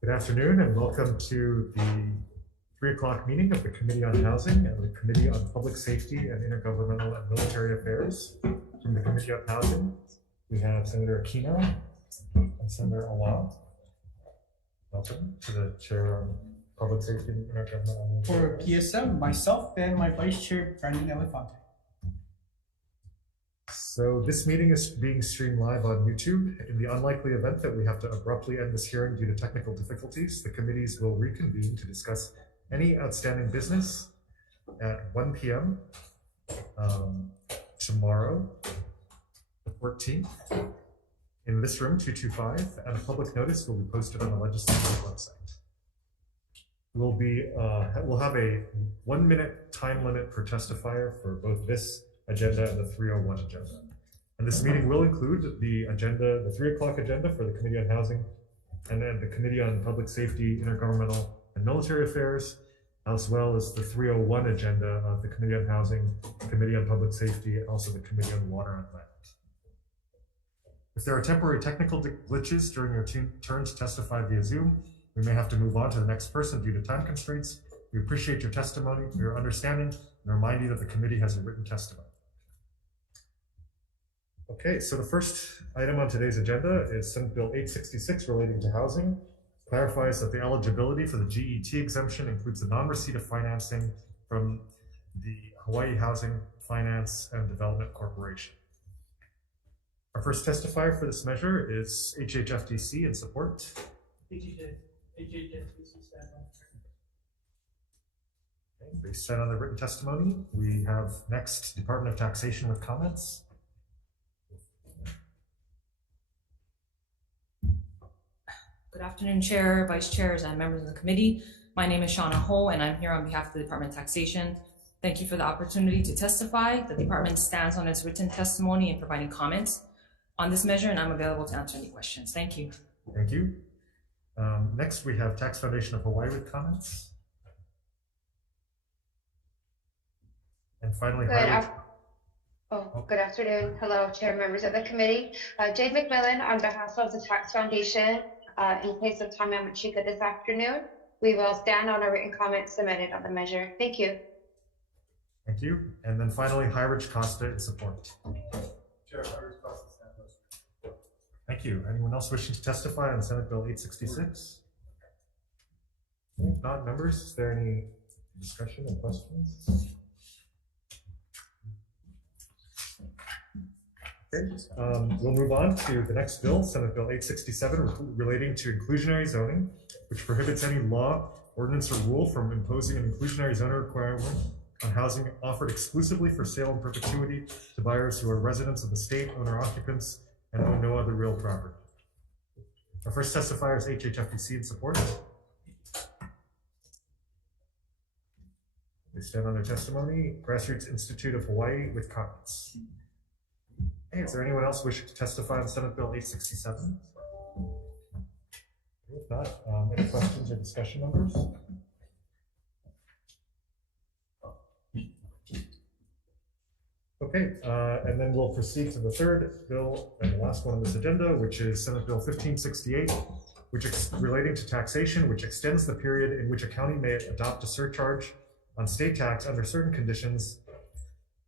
Good afternoon and welcome to the 3 o'clock meeting of the Committee on Housing and the Committee on Public Safety and Intergovernmental and Military Affairs. From the Committee on Housing, we have Senator Aquino and Senator Awad. Welcome to the Chair on Public Safety and Intergovernmental. For PSM, myself and my Vice Chair, Brandon Elefante. So this meeting is being streamed live on YouTube. In the unlikely event that we have to abruptly end this hearing due to technical difficulties, the committees will reconvene to discuss any outstanding business at 1 p.m. Tomorrow, the 14th, in this room 225, and a public notice will be posted on the legislative website. We'll have a 1-minute time limit per testifier for both this agenda and the 301 agenda. And this meeting will include the agenda, the 3 o'clock agenda for the Committee on Housing, and then the Committee on Public Safety, Intergovernmental and Military Affairs, as well as the 301 agenda of the Committee on Housing, Committee on Public Safety, and also the Committee on Water and Land. If there are temporary technical glitches during your turn to testify via Zoom, we may have to move on to the next person due to time constraints. We appreciate your testimony, your understanding, and remind you that the committee has a written testimony. Okay, so the first item on today's agenda is Senate Bill 866 relating to housing. Clarifies that the eligibility for the GET exemption includes the non-receipt of financing from the Hawaii Housing Finance and Development Corporation. Our first testifier for this measure is HHFDC in support. They stand on the written testimony. We have next Department of Taxation with comments. Good afternoon, Chair, Vice Chairs, and members of the committee. My name is Shauna Ho, and I'm here on behalf of the Department of Taxation. Thank you for the opportunity to testify. The department stands on its written testimony and providing comments on this measure, and I'm available to answer any questions. Thank you. Thank you. Next, we have Tax Foundation of Hawaii with comments. And finally, good afternoon. Hello, Chair, members of the committee. Jade McMillan on behalf of the Tax Foundation. In place of Tanya Machika this afternoon, we will stand on our written comments submitted on the measure. Thank you. Thank you. And then finally, High-Ridge Costa in support. Chair, High-Ridge Costa stands. Thank you. Anyone else wishing to testify on Senate Bill 866? If not, members, is there any discussion or questions? Okay, we'll move on to the next bill, Senate Bill 867, relating to inclusionary zoning, which prohibits any law, ordinance, or rule from imposing an inclusionary zoning requirement on housing offered exclusively for sale in perpetuity to buyers who are residents of the state, owner-occupants, and own no other real property. Our first testifier is HHFDC in support. They stand on their testimony. Grassroots Institute of Hawaii with comments. Hey, is there anyone else wishing to testify on Senate Bill 867? If not, any questions or discussion, members? Okay, and then we'll proceed to the third bill and the last one on this agenda, which is Senate Bill 1568, which is relating to taxation, which extends the period in which a county may adopt a surcharge on state tax under certain conditions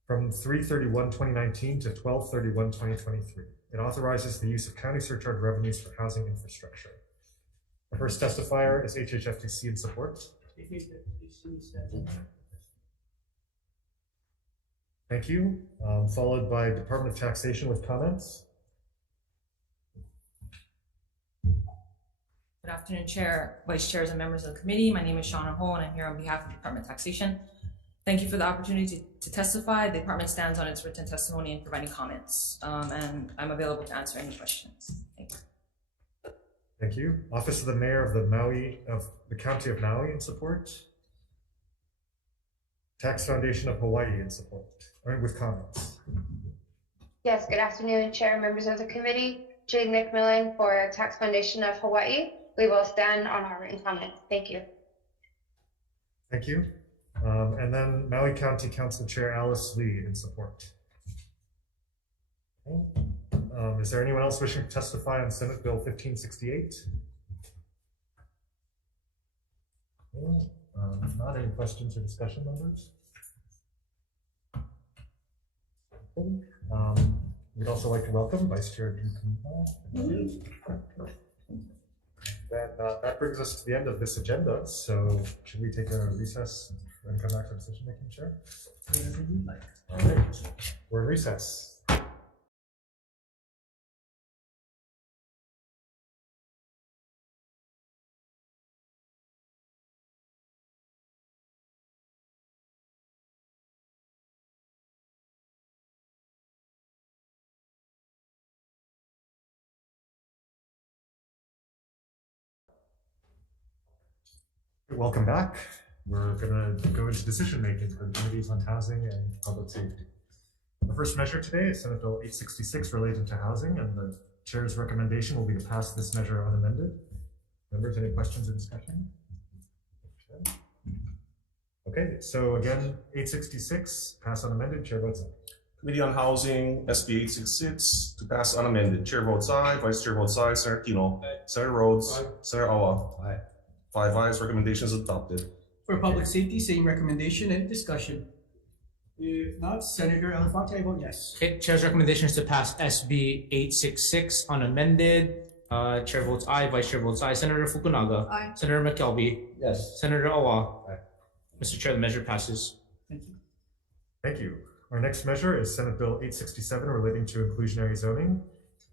from 3/31/2019 to 12/31/2023. It authorizes the use of county surcharge revenues for housing infrastructure. The first testifier is HHFDC in support. Thank you. Followed by Department of Taxation with comments. Good afternoon, Chair, Vice Chairs, and members of the committee. My name is Shauna Ho, and I'm here on behalf of the Department of Taxation. Thank you for the opportunity to testify. The department stands on its written testimony and providing comments, and I'm available to answer any questions. Thank you. Thank you. Office of the Mayor of the County of Maui in support. Tax Foundation of Hawaii in support. All right, with comments. Yes, good afternoon, Chair, members of the committee. Jade McMillan for Tax Foundation of Hawaii. We will stand on our written comments. Thank you. Thank you. And then Maui County Council Chair Alice Lee in support. Okay. Is there anyone else wishing to testify on Senate Bill 1568? Not any questions or discussion, members? We'd also like to welcome Vice Chair Drew Kuhnhall. Then that brings us to the end of this agenda. So should we take a recess and come back to decision making, Chair? All right, we're in recess. Welcome back. We're going to go into decision making for the committees on housing and public safety. The first measure today is Senate Bill 866 related to housing, and the chair's recommendation will be to pass this measure unamended. Members, any questions or discussion? Okay, so again, 866, pass unamended, chair votes aye. Committee on Housing, SB 866, to pass unamended. Chair votes aye, Vice Chair votes aye, Senator Kino. Aye. Senator Rhodes. Aye. Senator Awa. Aye. 5 ayes, recommendation is adopted. For public safety, same recommendation and discussion. If not, Senator Elefante, I vote yes. Okay, Chair's recommendation is to pass SB 866 unamended. Chair votes aye, Vice Chair votes aye. Senator Fukunaga. Aye. Senator McKelvey. Yes. Senator Awa. Aye. Mr. Chair, the measure passes. Thank you. Thank you. Our next measure is Senate Bill 867 relating to inclusionary zoning.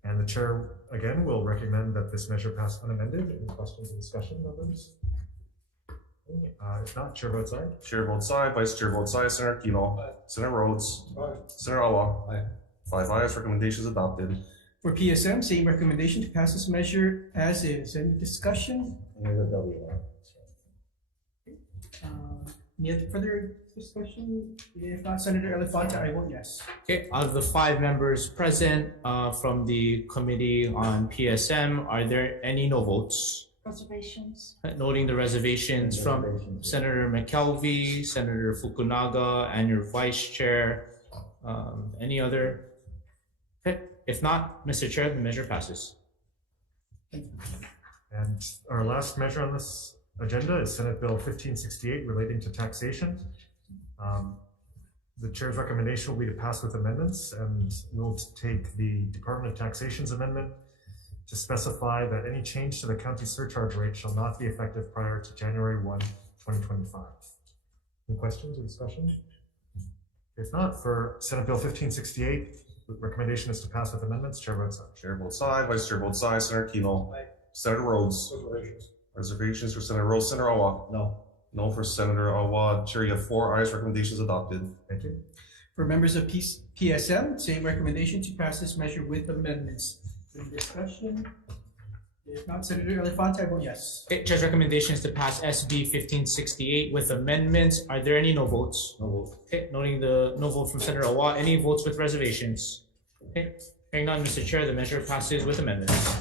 And the chair, again, will recommend that this measure pass unamended. Any questions or discussion, members? If not, chair votes aye. Chair votes aye, Vice Chair votes aye, Senator Kino. Aye. Senator Rhodes. Aye. Senator Awa. Aye. 5 ayes, recommendation is adopted. For PSM, same recommendation to pass this measure as is. Any discussion? Any other further discussion? If not, Senator Elefante, I vote yes. Okay, out of the 5 members present from the Committee on PSM, are there any no votes? Reservations. Noting the reservations from Senator McKelvey, Senator Fukunaga, and your Vice Chair. Any other? Okay, if not, Mr. Chair, the measure passes. And our last measure on this agenda is Senate Bill 1568 relating to taxation. The chair's recommendation will be to pass with amendments, and we'll take the Department of Taxation's amendment to specify that any change to the county surcharge rate shall not be effective prior to January 1, 2025. Any questions or discussion? If not, for Senate Bill 1568, the recommendation is to pass with amendments. Chair votes aye. Chair votes aye, Vice Chair votes aye, Senator Kino. Aye. Senator Rhodes. Reservations for Senator Rhodes. Senator Awa. No. No for Senator Awa. Chair, you have 4 ayes, recommendation is adopted. Thank you. For members of PSM, same recommendation to pass this measure with amendments. Any discussion? If not, Senator Elefante, I vote yes. Okay, Chair's recommendation is to pass SB 1568 with amendments. Are there any no votes? No vote. Okay, noting the no vote from Senator Awa. Any votes with reservations? Okay, hearing none, Mr. Chair, the measure passes with amendments.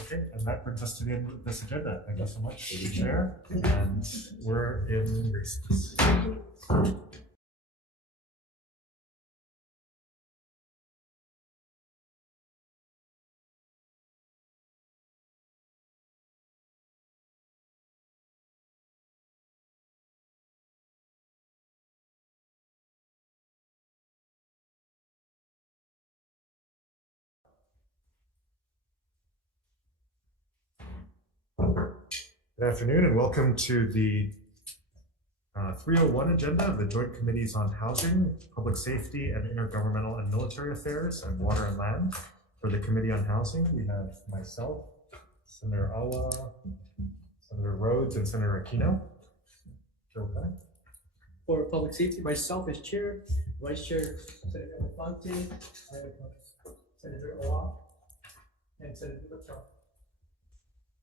Okay, and that brings us to the end of this agenda. Thank you so much, Chair, and we're in recess. Good afternoon and welcome to the 301 agenda of the Joint Committees on Housing, Public Safety, and Intergovernmental and Military Affairs, and Water and Land. For the Committee on Housing, we have myself, Senator Awa, Senator Rhodes, and Senator Aquino. Okay. For public safety, myself as chair, Vice Chair Senator Elefante, Senator Awa, and Senator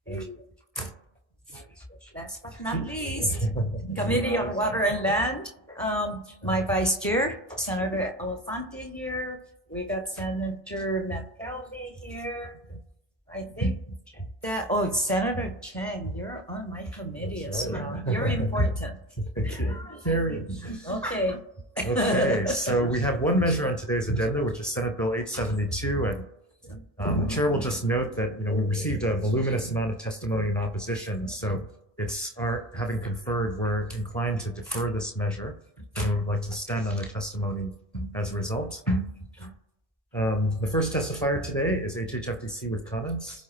McKelvey. Last but not least, Committee on Water and Land. My Vice Chair, Senator Elefante here. We got Senator McKelvey here. I think that, oh, Senator Chang, you're on my committee as well. You're important. Very. Okay. Okay, so we have one measure on today's agenda, which is Senate Bill 872, and the chair will just note that we received a voluminous amount of testimony in opposition. So having conferred, we're inclined to defer this measure, and we would like to stand on their testimony as a result. The first testifier today is HHFDC with comments.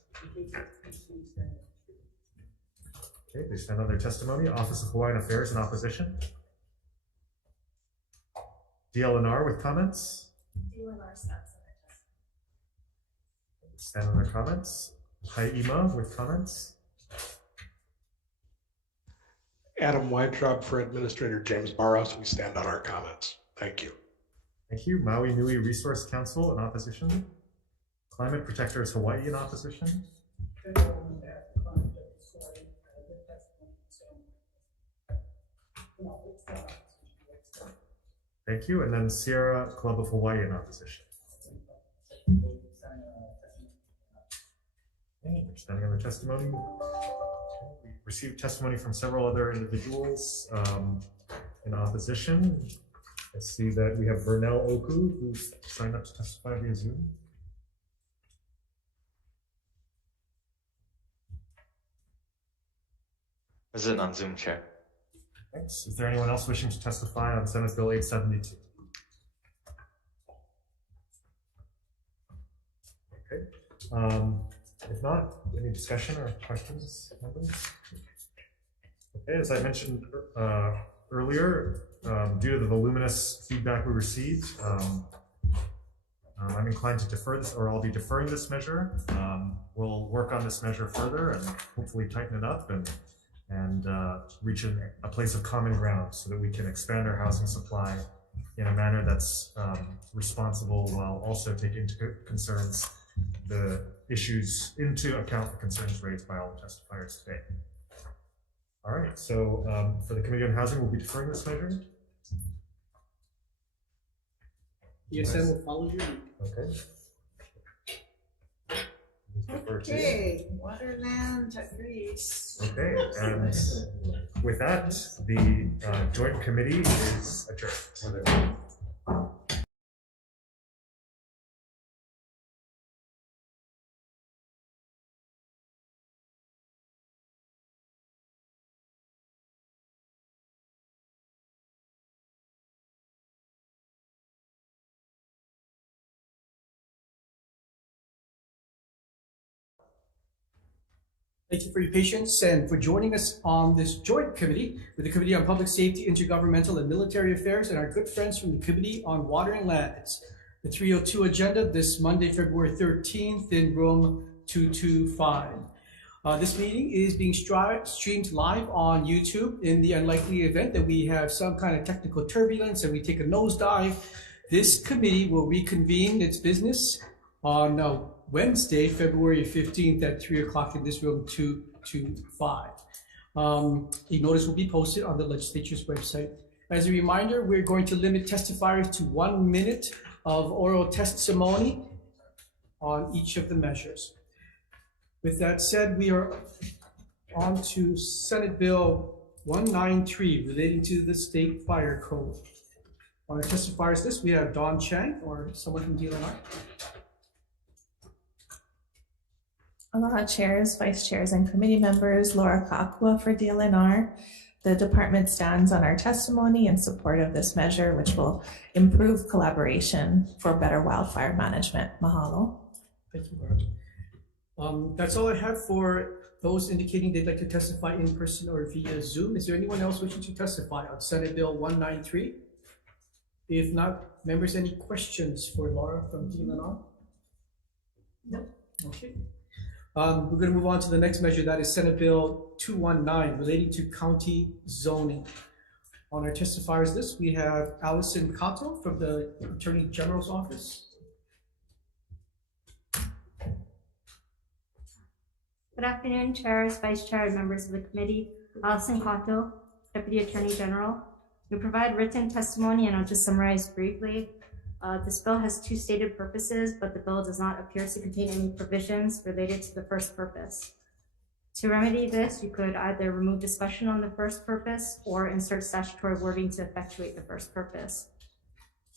Okay, they stand on their testimony. Office of Hawaiian Affairs in opposition. DLNR with comments. DLNR stands on their testimony. Stand on their comments. HOU-PSM with comments. Adam Weintraub for Administrator James Barros. We stand on our comments. Thank you. Thank you. Maui Nui Resource Council in opposition. Climate Protectors Hawaii in opposition. Thank you. And then Sierra Club of Hawaii in opposition. Okay, we're standing on the testimony. We received testimony from several other individuals in opposition. I see that we have Vernell Oku, who's signed up to testify via Zoom. Present on Zoom, Chair. Thanks. Is there anyone else wishing to testify on Senate Bill 872? Okay. If not, any discussion or questions? Okay, as I mentioned earlier, due to the voluminous feedback we received, I'm inclined to defer this, or I'll be deferring this measure. We'll work on this measure further and hopefully tighten it up and reach a place of common ground so that we can expand our housing supply in a manner that's responsible while also taking into concerns the issues into account the concerns raised by all the testifiers today. All right, so for the Committee on Housing, we'll be deferring this measure. PSM will follow you. Okay. Okay, Waterland agrees. Okay, and with that, the joint committee is adjourned. Thank you for your patience and for joining us on this joint committee with the Committee on Public Safety, Intergovernmental and Military Affairs and our good friends from the Committee on Water and Land. It's the 302 agenda this Monday, February 13th in room 225. This meeting is being streamed live on YouTube. In the unlikely event that we have some kind of technical turbulence and we take a nosedive, this committee will reconvene its business on Wednesday, February 15th at 3 o'clock in this room 225. A notice will be posted on the legislature's website. As a reminder, we're going to limit testifiers to 1 minute of oral testimony on each of the measures. With that said, we are on to Senate Bill 193 relating to the State Fire Code. On our testifiers list, we have Don Chang or someone from DLNR. Aloha chairs, vice chairs, and committee members, Laura Kakua for DLNR. The department stands on our testimony in support of this measure, which will improve collaboration for better wildfire management. Mahalo. Thank you, Laura. That's all I have for those indicating they'd like to testify in person or via Zoom. Is there anyone else wishing to testify on Senate Bill 193? If not, members, any questions for Laura from DLNR? No. Okay. We're going to move on to the next measure, that is Senate Bill 219 relating to county zoning. On our testifiers list, we have Allison Kato from the Attorney General's office. Good afternoon, chairs, vice chair, and members of the committee. Allison Kato, Deputy Attorney General. We provide written testimony, and I'll just summarize briefly. This bill has two stated purposes, but the bill does not appear to contain any provisions related to the first purpose. To remedy this, you could either remove discussion on the first purpose or insert statutory wording to effectuate the first purpose.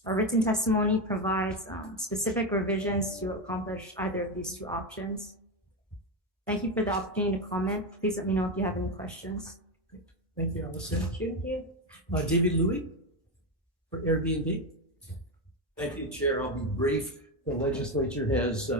Our written testimony provides specific revisions to accomplish either of these two options. Thank you for the opportunity to comment. Please let me know if you have any questions. Thank you, Allison. Thank you. David Louis for Airbnb. Thank you, Chair. I'll be brief. The legislature has,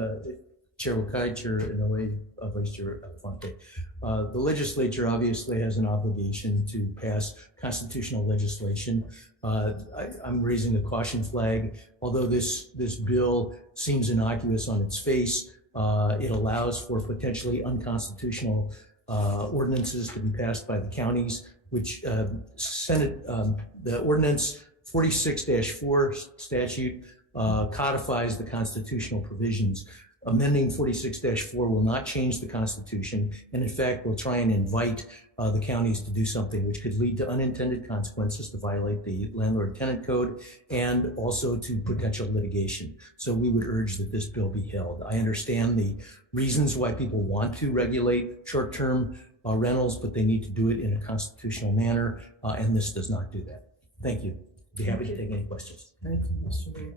Chair Wakai, Chair Inoue, Vice Chair Alfonte. The legislature obviously has an obligation to pass constitutional legislation. I'm raising a caution flag. Although this bill seems innocuous on its face, it allows for potentially unconstitutional ordinances to be passed by the counties, which the ordinance 46-4 statute codifies the constitutional provisions. Amending 46-4 will not change the Constitution, and in fact will try and invite the counties to do something which could lead to unintended consequences, to violate the landlord-tenant code, and also to potential litigation. So we would urge that this bill be held. I understand the reasons why people want to regulate short-term rentals, but they need to do it in a constitutional manner, and this does not do that. Thank you. Be happy to take any questions. Thank you, Mr. Lee.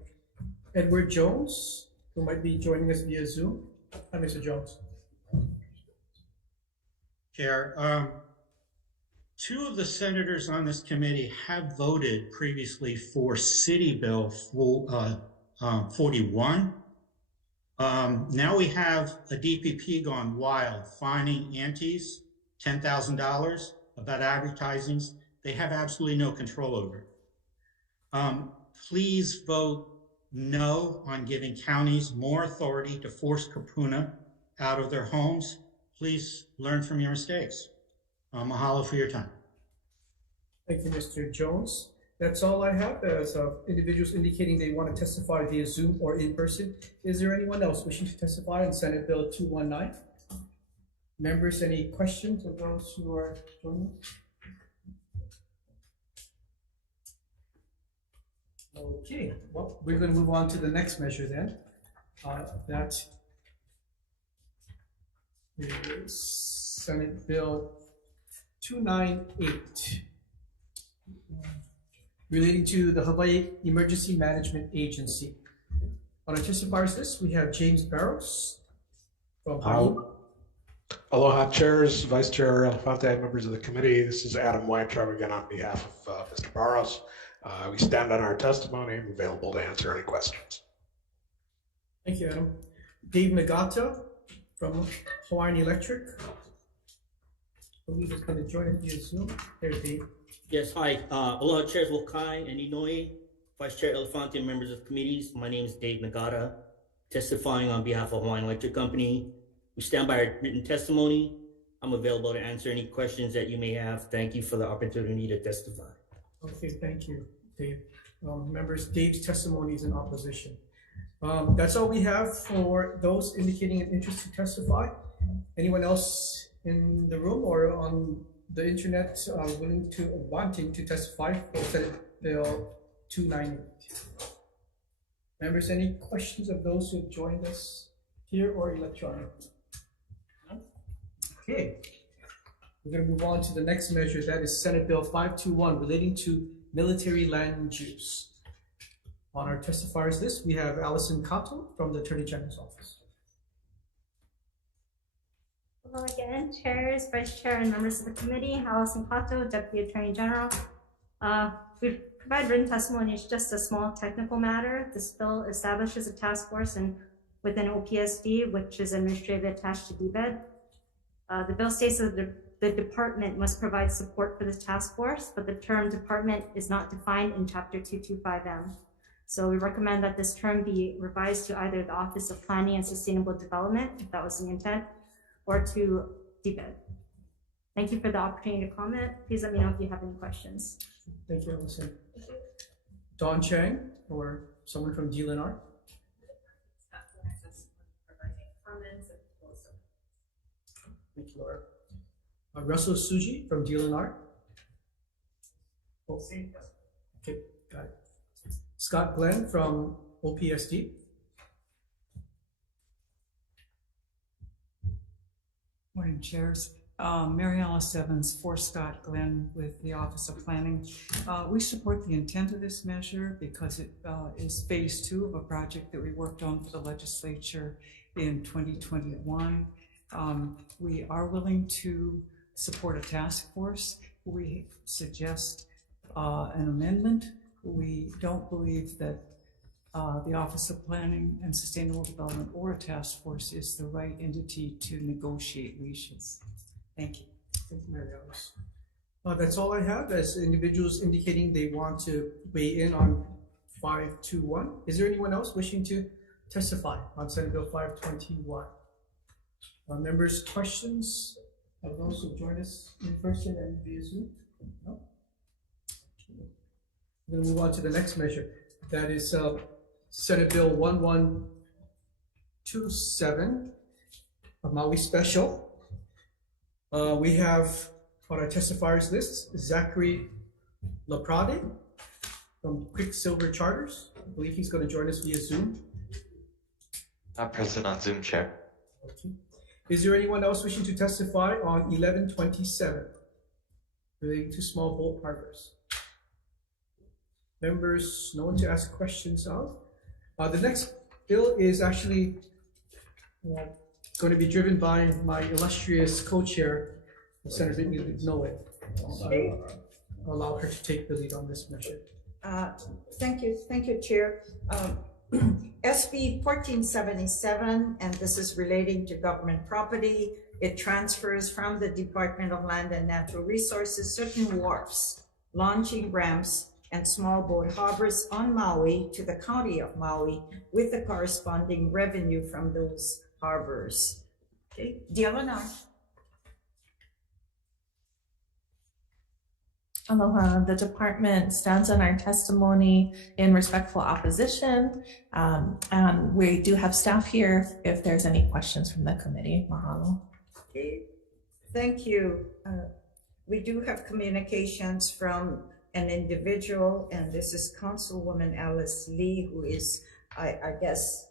Edward Jones, who might be joining us via Zoom. Hi, Mr. Jones. Chair, two of the senators on this committee have voted previously for City Bill 41. Now we have a DPP gone wild, fining antes $10,000 about advertising. They have absolutely no control over it. Please vote no on giving counties more authority to force kapuna out of their homes. Please learn from your mistakes. Mahalo for your time. Thank you, Mr. Jones. That's all I have as individuals indicating they want to testify via Zoom or in person. Is there anyone else wishing to testify on Senate Bill 219? Members, any questions of those who are joining? Okay, well, we're going to move on to the next measure then. That is Senate Bill 298, relating to the Hawaii Emergency Management Agency. On our testifiers list, we have James Barrows from Hawaii. Aloha, chairs, Vice Chair Alfonte, members of the committee. This is Adam Weintraub again on behalf of Mr. Barrows. We stand on our testimony. I'm available to answer any questions. Thank you, Adam. Dave Nagata from Hawai'i Electric. I believe he's going to join us via Zoom. There's Dave. Yes, hi. Aloha, Chairs Wakai and Inoue, Vice Chair Elefante, and members of committees. My name is Dave Nagata, testifying on behalf of Hawaiian Electric Company. We stand by our written testimony. I'm available to answer any questions that you may have. Thank you for the opportunity to testify. Okay, thank you, Dave. Members, Dave's testimony is in opposition. That's all we have for those indicating an interest to testify. Anyone else in the room or on the internet wanting to testify for Senate Bill 298? Members, any questions of those who have joined us here or electronically? Okay. We're going to move on to the next measure. That is Senate Bill 521, relating to military land use. On our testifiers list, we have Allison Kato from the Attorney General's Office. Hello again, chairs, vice chair, and members of the committee. Allison Kato, Deputy Attorney General. We provide written testimony. It's just a small technical matter. This bill establishes a task force within OPSD, which is administratively attached to DBED. The bill states that the department must provide support for this task force, but the term department is not defined in Chapter 225M. So we recommend that this term be revised to either the Office of Planning and Sustainable Development, if that was the intent, or to DBED. Thank you for the opportunity to comment. Please let me know if you have any questions. Thank you, Allison. Don Chang, or someone from DLNR. Thank you, Laura. Russell Suji from DLNR. Okay, got it. Scott Glenn from OPSD. Morning, chairs. Mary Alice Evans for Scott Glenn with the Office of Planning. We support the intent of this measure because it is phase 2 of a project that we worked on for the legislature in 2021. We are willing to support a task force. We suggest an amendment. We don't believe that the Office of Planning and Sustainable Development or a task force is the right entity to negotiate leases. Thank you. Thank you, Mary Alice. That's all I have as individuals indicating they want to weigh in on 521. Is there anyone else wishing to testify on Senate Bill 521? Members, questions of those who join us in person and via Zoom? No? We're going to move on to the next measure. That is Senate Bill 1127, a Maui special. We have on our testifiers list Zachary Laprade from Quicksilver Charters. I believe he's going to join us via Zoom. Not present on Zoom, Chair. Okay. Is there anyone else wishing to testify on 1127 relating to small boat harbors? Members, no one to ask questions of. The next bill is actually going to be driven by my illustrious co-chair, Senator Noe. I'll allow her to take the lead on this measure. Thank you, Chair. SB 1477, and this is relating to government property. It transfers from the Department of Land and Natural Resources certain wharfs, launching ramps, and small boat harbors on Maui to the County of Maui with the corresponding revenue from those harbors. Okay, DLNR. Aloha. The department stands on our testimony in respectful opposition. And we do have staff here if there's any questions from the committee. Mahalo. Okay, thank you. We do have communications from an individual, and this is Councilwoman Alice Lee, who is, I guess,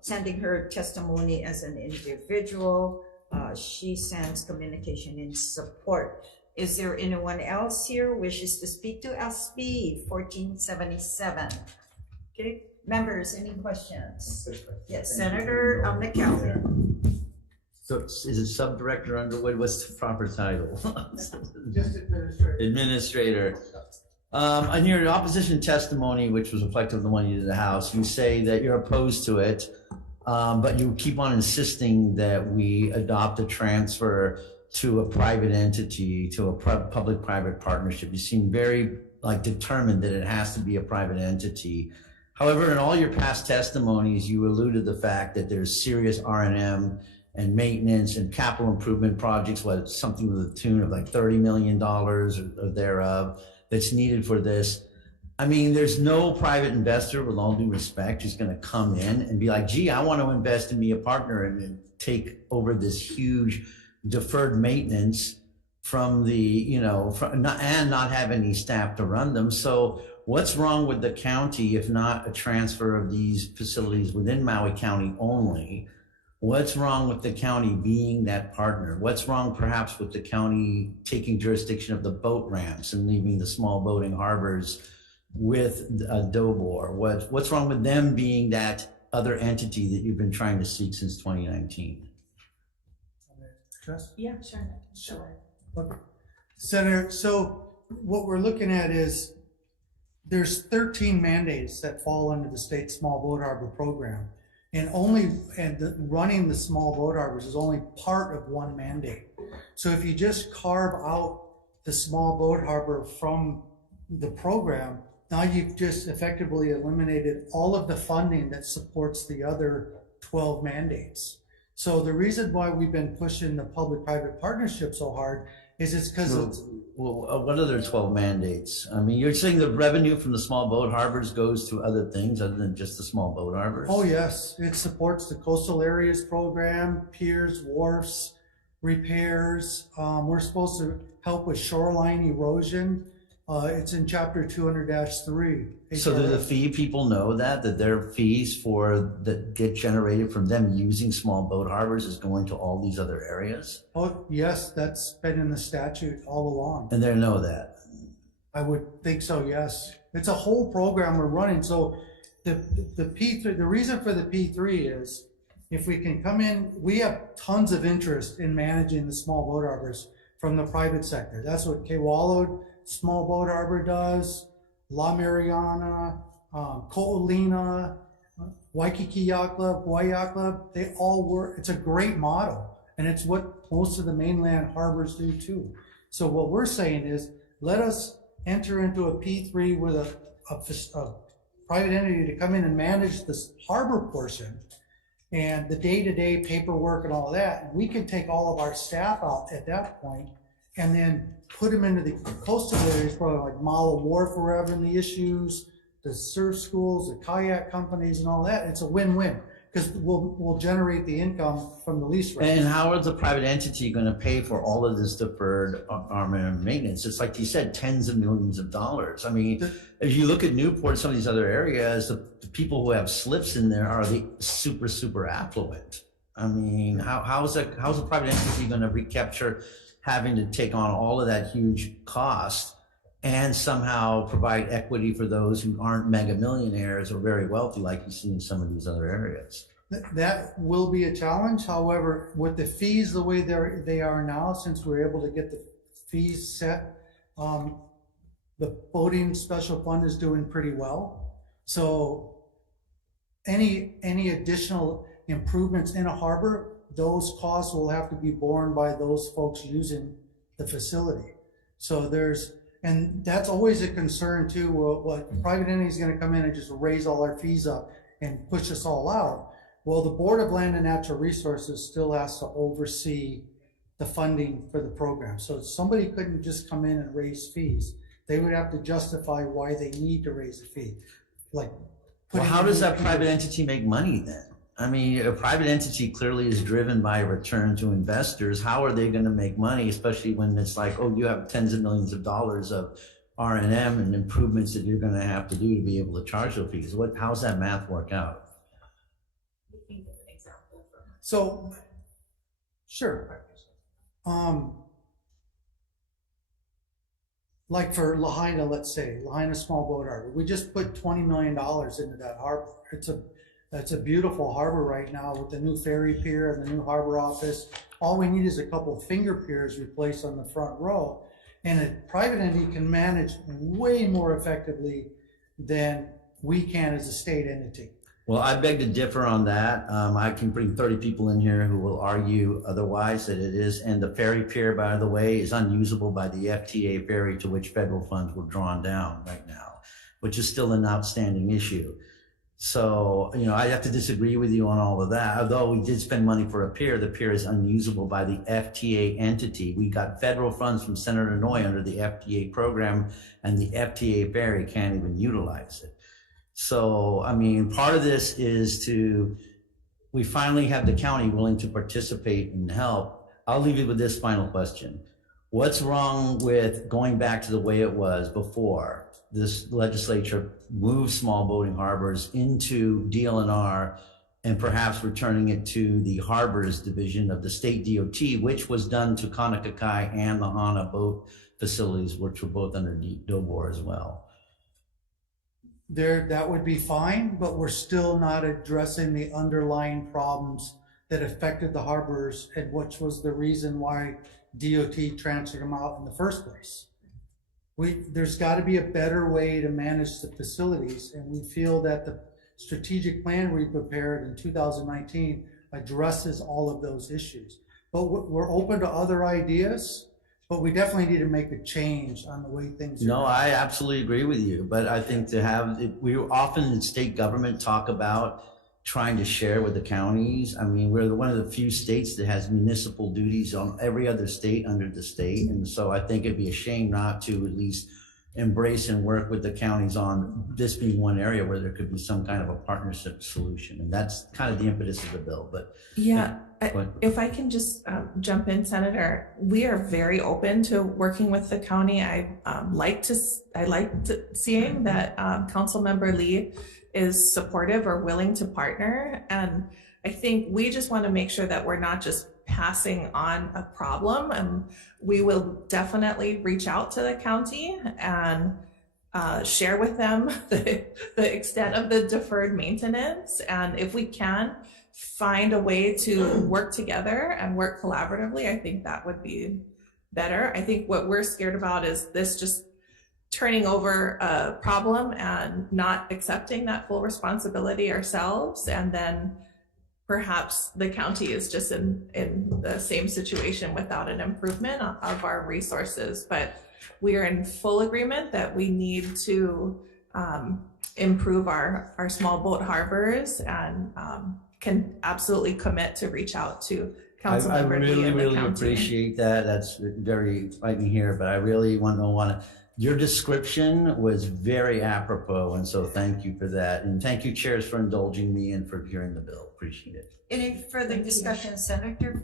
sending her testimony as an individual. She sends communication in support. Is there anyone else here who wishes to speak to SB 1477? Okay, members, any questions? Yes, Senator McKelvey. So is it Subdirector Underwood? What's the proper title? Just administrator. Administrator. On your opposition testimony, which was reflective of the one you did in the House, you say that you're opposed to it, but you keep on insisting that we adopt a transfer to a private entity, to a public-private partnership. You seem very determined that it has to be a private entity. However, in all your past testimonies, you alluded to the fact that there's serious R&M and maintenance and capital improvement projects, something to the tune of $30 million or thereof that's needed for this. I mean, there's no private investor, with all due respect, who's going to come in and be like, gee, I want to invest and be a partner and take over this huge deferred maintenance from the, and not have any staff to run them. So what's wrong with the county, if not a transfer of these facilities within Maui County only? What's wrong with the county being that partner? What's wrong perhaps with the county taking jurisdiction of the boat ramps and leaving the small boating harbors with DOBOR? What's wrong with them being that other entity that you've been trying to seek since 2019? Yeah, sure. Okay. Senator, so what we're looking at is there's 13 mandates that fall under the state small boat harbor program, and running the small boat harbors is only part of one mandate. So if you just carve out the small boat harbor from the program, now you've just effectively eliminated all of the funding that supports the other 12 mandates. So the reason why we've been pushing the public-private partnership so hard is it's because what other 12 mandates? I mean, you're saying the revenue from the small boat harbors goes to other things other than just the small boat harbors? Oh, yes. It supports the coastal areas program, piers, wharfs, repairs. We're supposed to help with shoreline erosion. It's in chapter 200-3. So do the fee people know that their fees that get generated from them using small boat harbors is going to all these other areas? Oh, yes, that's been in the statute all along. And they know that? I would think so, yes. It's a whole program we're running. So the P3, the reason for the P3 is if we can come in, we have tons of interest in managing the small boat harbors from the private sector. That's what Kewalo Small Boat Harbor does, La Mariana, Ko'olina, Waikiki Yacht Club, Hawaii Yacht Club, they all work. It's a great model, and it's what most of the mainland harbors do too. So what we're saying is, let us enter into a P3 with a private entity to come in and manage this harbor portion and the day-to-day paperwork and all of that. And we can take all of our staff out at that point and then put them into the coastal areas, probably like Mala Wharf, wherever, in the issues, the surf schools, the kayak companies and all that. It's a win-win because we'll generate the income from the lease rates. And how is the private entity going to pay for all of this deferred armament and maintenance? It's like you said, tens of millions of dollars. I mean, if you look at Newport, some of these other areas, the people who have slips in there are the super, super affluent. I mean, how's a private entity going to recapture having to take on all of that huge cost and somehow provide equity for those who aren't mega millionaires or very wealthy like you see in some of these other areas? That will be a challenge. However, with the fees the way they are now, since we're able to get the fees set, the boating special fund is doing pretty well. So any additional improvements in a harbor, those costs will have to be borne by those folks using the facility. So and that's always a concern too. Well, what private entity is going to come in and just raise all our fees up and push us all out? Well, the Board of Land and Natural Resources still has to oversee the funding for the program. So somebody couldn't just come in and raise fees. They would have to justify why they need to raise a fee. Like, well, how does that private entity make money then? I mean, a private entity clearly is driven by a return to investors. How are they going to make money, especially when it's like, oh, you have tens of millions of dollars of R&M and improvements that you're going to have to do to be able to charge those fees? How's that math work out? So, sure. Like for Lahaina, let's say, Lahaina Small Boat Harbor, we just put $20 million into that harbor. That's a beautiful harbor right now with the new ferry pier and the new harbor office. All we need is a couple of finger piers replaced on the front row. And a private entity can manage way more effectively than we can as a state entity. Well, I beg to differ on that. I can bring 30 people in here who will argue otherwise that it is. And the ferry pier, by the way, is unusable by the FTA ferry to which federal funds were drawn down right now, which is still an outstanding issue. So, I have to disagree with you on all of that. Although we did spend money for a pier, the pier is unusable by the FTA entity. We got federal funds from Senator Noy under the FTA program, and the FTA ferry can't even utilize it. So, I mean, part of this is we finally have the county willing to participate and help. I'll leave you with this final question. What's wrong with going back to the way it was before this legislature moved small boating harbors into DLNR and perhaps returning it to the harbors division of the state DOT, which was done to Kanakakai and the Hana boat facilities, which were both under DOBOR as well? That would be fine, but we're still not addressing the underlying problems that affected the harbors, and which was the reason why DOT transferred them out in the first place. There's got to be a better way to manage the facilities, and we feel that the strategic plan we prepared in 2019 addresses all of those issues. But we're open to other ideas, but we definitely need to make a change on the way things are. No, I absolutely agree with you. But I think we often in state government talk about trying to share with the counties. I mean, we're one of the few states that has municipal duties on every other state under the state. And so I think it'd be a shame not to at least embrace and work with the counties on this being one area where there could be some kind of a partnership solution. And that's kind of the impetus of the bill. But yeah, if I can just jump in, Senator, we are very open to working with the county. I like seeing that Councilmember Lee is supportive or willing to partner. And I think we just want to make sure that we're not just passing on a problem, and we will definitely reach out to the county and share with them the extent of the deferred maintenance. And if we can find a way to work together and work collaboratively, I think that would be better. I think what we're scared about is this just turning over a problem and not accepting that full responsibility ourselves, and then perhaps the county is just in the same situation without an improvement of our resources. But we are in full agreement that we need to improve our small boat harbors, and can absolutely commit to reach out to Council I Member Lee really, and the really county. appreciate that. That's very exciting here, but I really want to, your description was very apropos, and so thank you for that. And thank you, chairs, for indulging me and for hearing the bill. Appreciate it. Any further discussion, Senator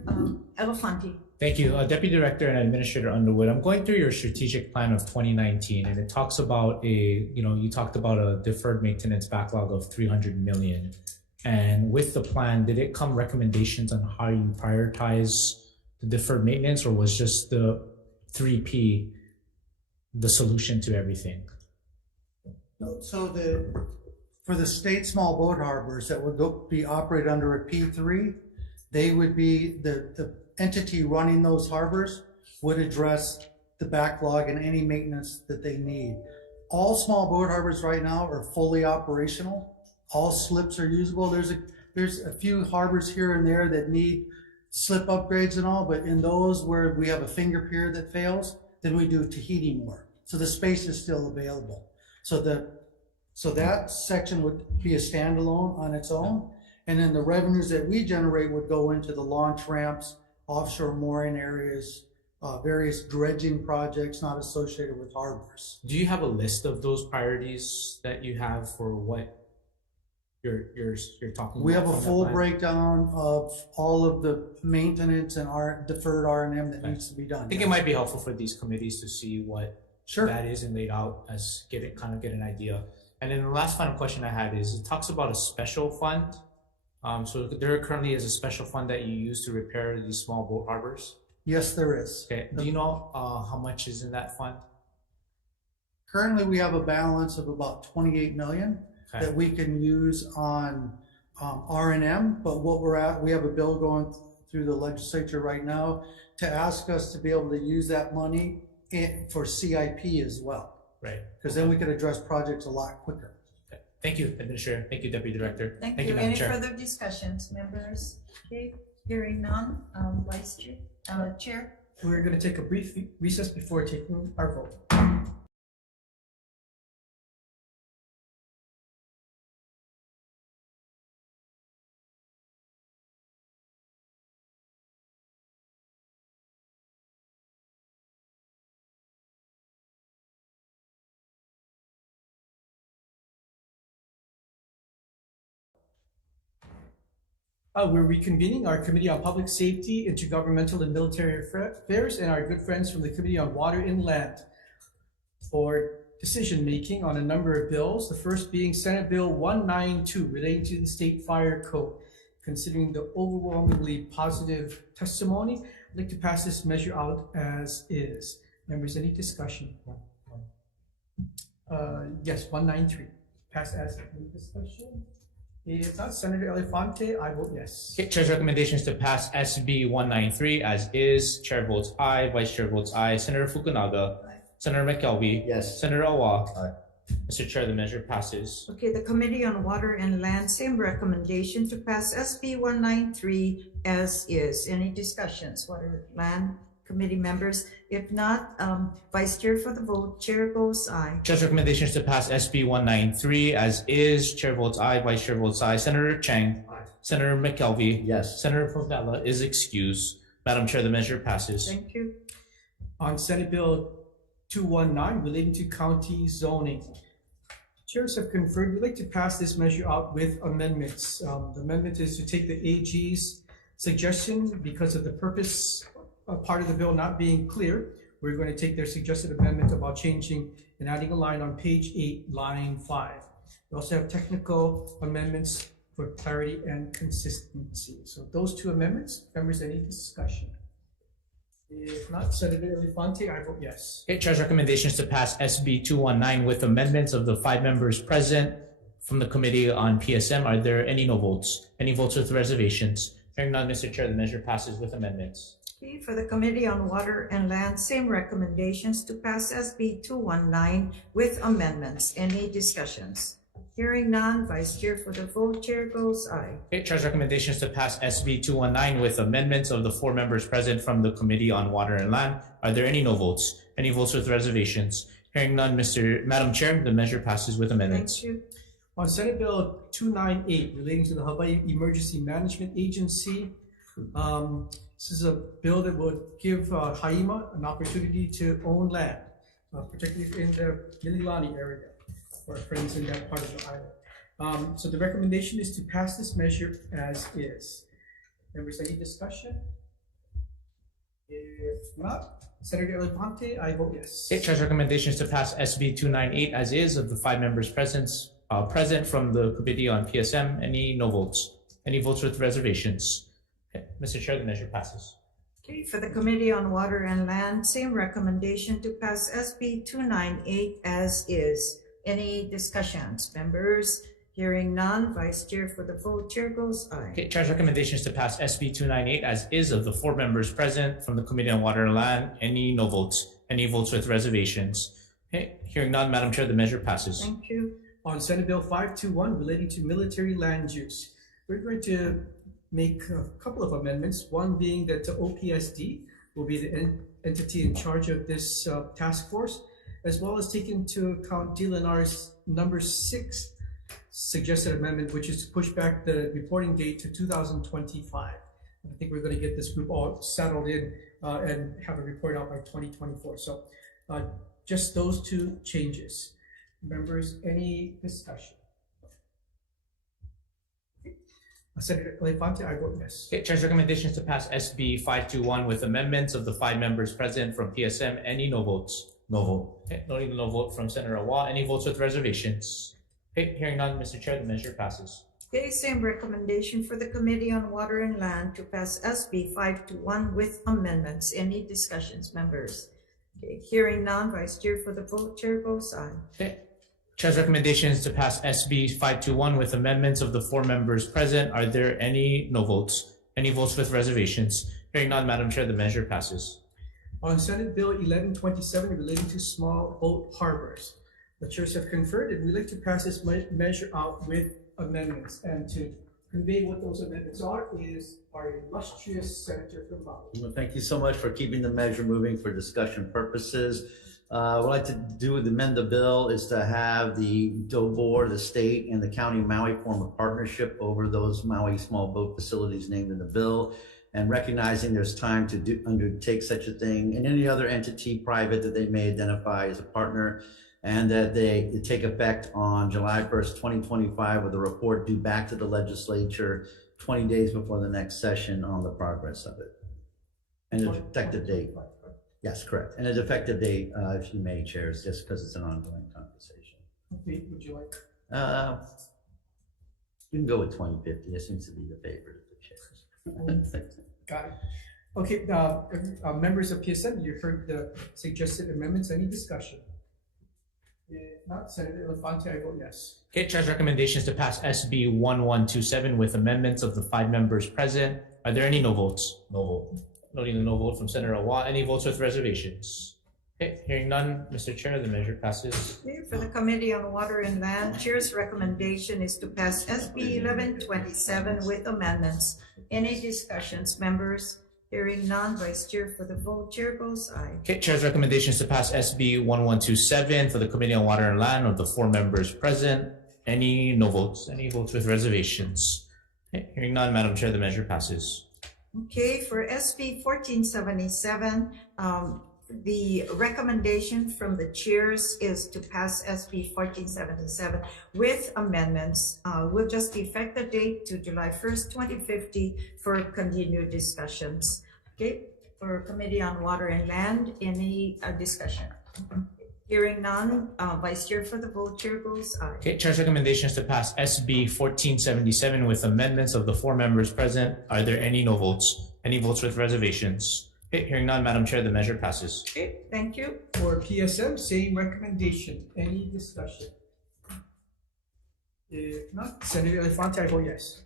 Elefante? Thank you. Deputy Director and Administrator Underwood, I'm going through your strategic plan of 2019, and it talks about you talked about a deferred maintenance backlog of 300 million. And with the plan, did it come recommendations on how you prioritize the deferred maintenance, or was just the 3P the solution to everything? So for the state small boat harbors that would be operated under a P3, they would be, the entity running those harbors would address the backlog and any maintenance that they need. All small boat harbors right now are fully operational. All slips are usable. There's a few harbors here and there that need slip upgrades and all, but in those where we have a finger pier that fails, then we do Tahiti more. So the space is still available. So that section would be a standalone on its own. And then the revenues that we generate would go into the launch ramps, offshore mooring areas, various dredging projects not associated with harbors. Do you have a list of those priorities that you have for what you're talking about? We have a from that full plan? breakdown of all of the maintenance and our deferred R&M that needs to be done. I think it might be helpful for these committees to see what Sure. that is and laid out as get an idea. And then the last final question I had is, it talks about a special fund. So there currently is a special fund that you use to repair these small boat harbors? Yes, there is. Okay. Do you know how much is in that fund? Currently, we have a balance of about 28 million that we can use on R&M, but we have a bill going through the legislature right now to ask us to be able to use that money for CIP as well. Right. Because then we could address projects a lot quicker. Okay. Thank you, Administrator. Thank you, Deputy Director. Thank you. Madam Any Chair. further discussions, members? Okay, hearing none. Vice Chair, Chair. We're going to take a brief recess before taking our vote. We're reconvening our Committee on Public Safety, Intergovernmental and Military Affairs, and our good friends from the Committee on Water and Land for decision-making on a number of bills. The first being Senate Bill 192 relating to the State Fire Code. Considering the overwhelmingly positive testimony, I'd like to pass this measure out as is. Members, any discussion? Yes, 193. Pass as any discussion? If not, Senator Elefante, I vote yes. Okay, Chair's recommendations to pass SB 193 as is. Chair votes aye. Vice Chair votes aye. Senator Fukunaga. Aye. Senator McKelvey. Yes. Senator Awa. Aye. Mr. Chair, the measure passes. Okay, the Committee on Water and Land, same recommendation to pass SB 193 as is. Any discussions, Water and Land Committee members? If not, Vice Chair for the vote, Chair votes aye. Chair's recommendations to pass SB 193 as is. Chair votes aye. Vice Chair votes aye. Senator Chang. Aye. Senator McKelvey. Yes. Senator Favela is excused. Madam Chair, the measure passes. Thank you. On Senate Bill 219 relating to county zoning. Chairs have confirmed we'd like to pass this measure out with amendments. The amendment is to take the AG's suggestion because of the purpose part of the bill not being clear. We're going to take their suggested amendment about changing and adding a line on page 8, line 5. We also have technical amendments for clarity and consistency. So those two amendments, members, any discussion? If not, Senator Elefante, I vote yes. Okay, Chair's recommendations to pass SB 219 with amendments of the 5 members present from the Committee on PSM. Are there any no votes? Any votes with reservations? Hearing none, Mr. Chair, the measure passes with amendments. Okay, for the Committee on Water and Land, same recommendations to pass SB 219 with amendments. Any discussions? Hearing none, Vice Chair for the vote, Chair goes aye. Okay, Chair's recommendations to pass SB 219 with amendments of the 4 members present from the Committee on Water and Land. Are there any no votes? Any votes with reservations? Hearing none, Madam Chair, the measure passes with amendments. Thank you. On Senate Bill 298 relating to the Hawaii Emergency Management Agency, this is a bill that would give Haima an opportunity to own land, particularly in the Mililani area, for our friends in that part of the island. So the recommendation is to pass this measure as is. Members, any discussion? If not, Senator Elefante, I vote yes. Okay, Chair's recommendations to pass SB 298 as is of the 5 members present from the Committee on PSM. Any no votes? Any votes with reservations? Okay, Mr. Chair, the measure passes. Okay, for the Committee on Water and Land, same recommendation to pass SB 298 as is. Any discussions? Members, hearing none, Vice Chair for the vote, Chair goes aye. Okay, Chair's recommendations to pass SB 298 as is of the 4 members present from the Committee on Water and Land. Any no votes? Any votes with reservations? Okay, hearing none, Madam Chair, the measure passes. Thank you. On Senate Bill 521 relating to military land use, we're going to make a couple of amendments. One being that the OPSD will be the entity in charge of this task force, as well as take into account DLNR's number 6 suggested amendment, which is to push back the reporting date to 2025. I think we're going to get this group all settled in and have a report out by 2024. So just those 2 changes. Members, any discussion? Senator Elefante, I vote yes. Okay, Chair's recommendations to pass SB 521 with amendments of the 5 members present from PSM. Any no votes? No vote. Okay, no vote from Senator Awa. Any votes with reservations? Okay, hearing none, Mr. Chair, the measure passes. Okay, same recommendation for the Committee on Water and Land to pass SB 521 with amendments. Any discussions, members? Okay, hearing none, Vice Chair for the vote, Chair goes aye. Okay. Chair's recommendation is to pass SB 521 with amendments of the 4 members present. Are there any no votes? Any votes with reservations? Hearing none, Madam Chair, the measure passes. On Senate Bill 1127 relating to small boat harbors, the chairs have conferred and we'd like to pass this measure out with amendments. And to convey what those amendments are is our illustrious Senator from Maui. Well, thank you so much for keeping the measure moving for discussion purposes. What I'd like to do with amend the bill is to have the DOBOR, the state, and the county of Maui form a partnership over those Maui small boat facilities named in the bill, and recognizing there's time to undertake such a thing, and any other entity private that they may identify as a partner, and that they take effect on July 1st, 2025, with a report due back to the legislature 20 days before the next session on the progress of it. And an effective date. Yes, correct. And an effective date, if you may, chairs, just because it's an ongoing conversation. Okay, would you like? You can go with 2050. It seems to be the favorite of the chairs. Got it. Okay, members of PSM, you heard the suggested amendments. Any discussion? If not, Senator Elefante, I vote yes. Okay, Chair's recommendations to pass SB 1127 with amendments of the 5 members present. Are there any no votes? No vote. Noting the no vote from Senator Awa. Any votes with reservations? Okay, hearing none, Mr. Chair, the measure passes. Okay, for the Committee on Water and Land, Chair's recommendation is to pass SB 1127 with amendments. Any discussions, members? Hearing none, Vice Chair for the vote, Chair goes aye. Okay, Chair's recommendations to pass SB 1127 for the Committee on Water and Land of the 4 members present. Any no votes? Any votes with reservations? Okay, hearing none, Madam Chair, the measure passes. Okay, for SB 1477, the recommendation from the chairs is to pass SB 1477 with amendments. We'll just effect the date to July 1st, 2050 for continued discussions. Okay, for Committee on Water and Land, any discussion? Hearing none, Vice Chair for the vote, Chair goes aye. Okay, Chair's recommendation is to pass SB 1477 with amendments of the 4 members present. Are there any no votes? Any votes with reservations? Okay, hearing none, Madam Chair, the measure passes. Okay, thank you. For PSM, same recommendation. Any discussion? If not, Senator Elefante, I vote yes.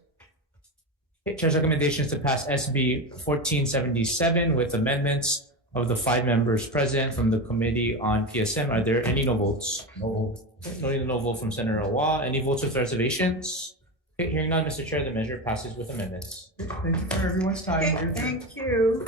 Okay, Chair's recommendations to pass SB 1477 with amendments of the 5 members present from the Committee on PSM. Are there any no votes? No vote. Noting the no vote from Senator Awa. Any votes with reservations? Okay, hearing none, Mr. Chair, the measure passes with amendments. Thank you for everyone's time. Okay, thank you.